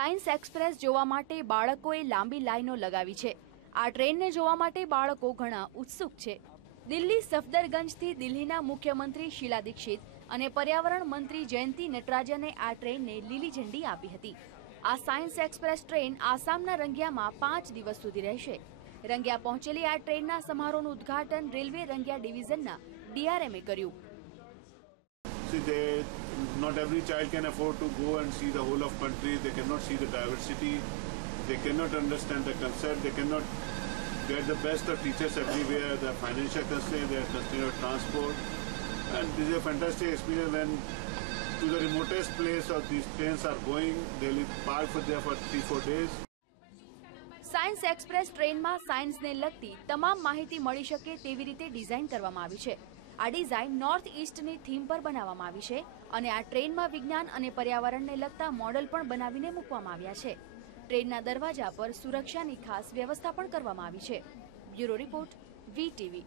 Science express જોવા માટે બાળકોએ લાંબી લાઈનો લગાવી છે. આ ટ્રેનને જોવા માટે બાળકો ઘણા ઉત્સુક છે. દિલ્હી સફદરગંજથી દિલ્હીના મુખ્યમંત્રી શીલા દીક્ષિત અને પર્યાવરણ મંત્રી જયંતિ નટરાજને આ ટ્રેનને લીલી ઝંડી આપી હતી. આ સાયન્સ એક્સપ્રેસ ટ્રેન આસામના રંગિયામાં પાંચ દિવસ સુધી રહેશે. રંગિયા પહોંચેલી આ ટ્રેનના સમારોહનું ઉદ્ઘાટન રેલવે રંગિયા ડિવિઝનના ડીઆરએમએ કર્યું. See, they, not every child can afford to go and see the whole of country. They cannot see the diversity. They cannot understand the concept. They cannot get the best of teachers everywhere. The financial constraint, their constraint of transport. And this is a fantastic experience when to the remotest place of these trains are going. They will park for there for three, four days. Science express ટ્રેનમાં સાયન્સને લગતી તમામ માહિતી મળી શકે તેવી રીતે design કરવામાં આવી છે આ ડિઝાઇન નોર્થ ઇસ્ટની થીમ પર બનાવવામાં આવી છે અને આ ટ્રેનમાં વિજ્ઞાન અને પર્યાવરણને લગતા મોડલ પણ બનાવીને મૂકવામાં આવ્યા છે. ટ્રેનના દરવાજા પર સુરક્ષાની ખાસ વ્યવસ્થા પણ કરવામાં આવી છે. બ્યુરો રિપોર્ટ વી ટીવી